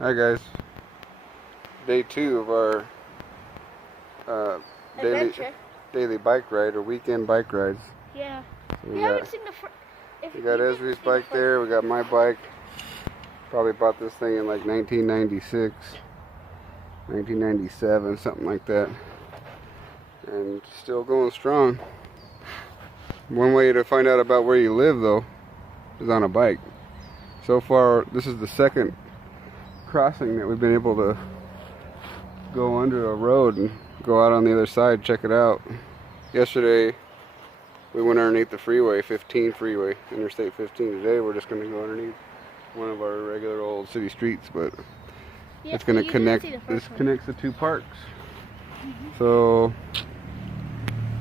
Alright guys, day 2 of our daily bike ride, or weekend bike rides. Yeah. So we got Esri's bike there, we got my bike. Probably bought this thing in like 1996, 1997, something like that. And still going strong. One way to find out about where you live though is on a bike. So far, this is the second crossing that we've been able to go under a road and go out on the other side, check it out. Yesterday we went underneath the freeway, 15 freeway, Interstate 15. Today we're just going to go underneath one of our regular old city streets, but yeah, it's going to connect. This connects the two parks. So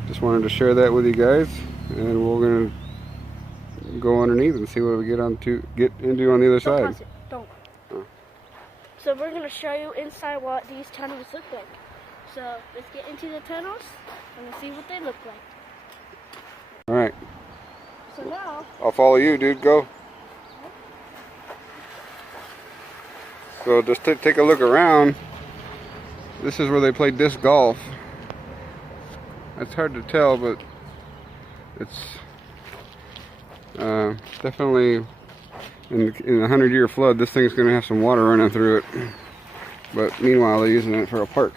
just wanted to share that with you guys, and we're going to go underneath and see what we get into on the other side. Don't. So we're going to show you inside what these tunnels look like. So let's get into the tunnels and see what they look like. Alright. So now, I'll follow you, dude. Go. So just take a look around. This is where they play disc golf. It's hard to tell, but it's definitely in a 100-year flood, this thing's going to have some water running through it. But meanwhile, they're using it for a park.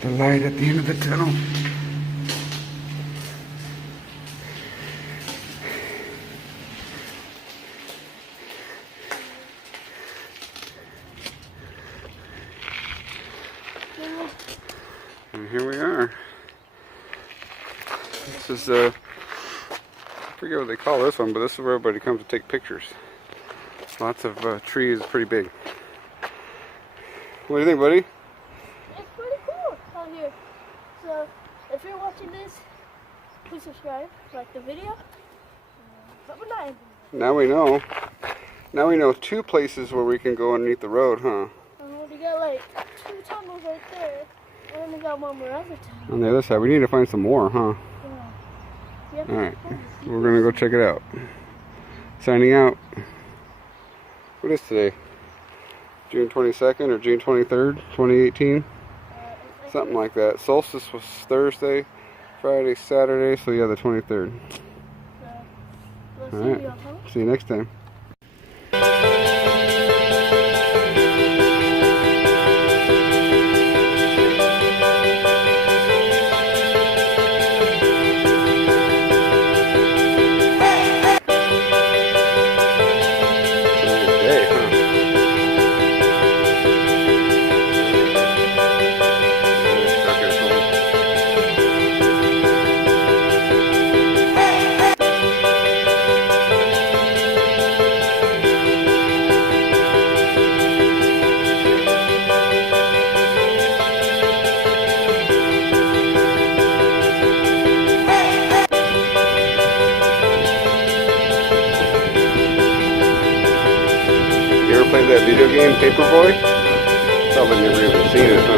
The light at the end of the tunnel. And here we are. This is I forget what they call this one, but this is where everybody comes to take pictures. Lots of trees, pretty big. What do you think, buddy? Here. So, if you're watching this, please subscribe, like the video. But we're not. Now we know. Now we know 2 places where we can go underneath the road, huh? We got like 2 tunnels right there, and then we got one more other tunnel. On the other side, we need to find some more, huh? Yeah. All right, we're gonna go check it out. Signing out. What is today? June 22nd or June 23rd, 2018? Something like that. Solstice was Thursday, Friday, Saturday, so yeah, the 23rd. We'll Alright, see you next time. Played that video game, Paperboy? Probably never even seen it, huh?